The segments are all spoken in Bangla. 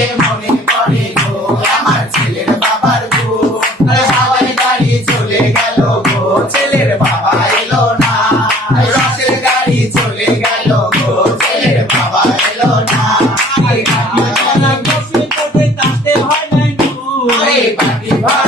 মনে পড়ে গো আমার ছেলের বাবার গো আরে হাওয়াই গাড়ি চলে গেল গো ছেলের বাবা এলো না রথের গাড়ি চলে গেল গো ছেলের বাবা এলো না তাতে হয় না বাটি ভরা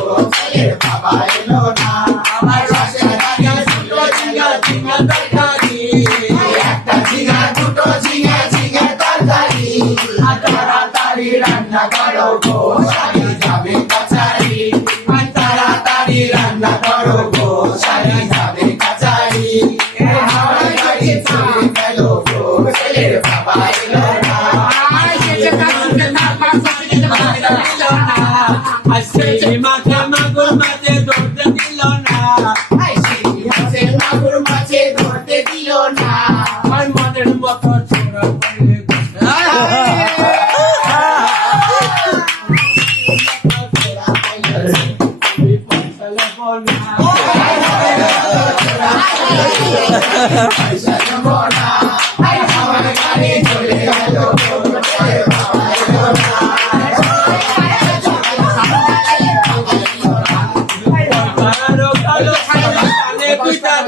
তাড়াতাড়ি রান্না করো গো শাড়ি যাবে কাছারি আর তাড়াতাড়ি রান্না করো গো শাড়ি যাবে কাছারি হাওয়াই গাড়ি চলে গেল গো না।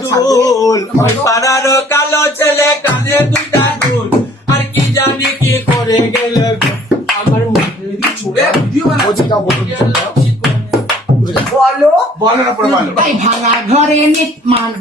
দুল ওই পাড়ারও কালো ছেলে কানে দুইটা দুল আর কি জানি কি করে গেল। আমার গেল কি করে। বলো। বলো ভাঙা ঘরে নিত মান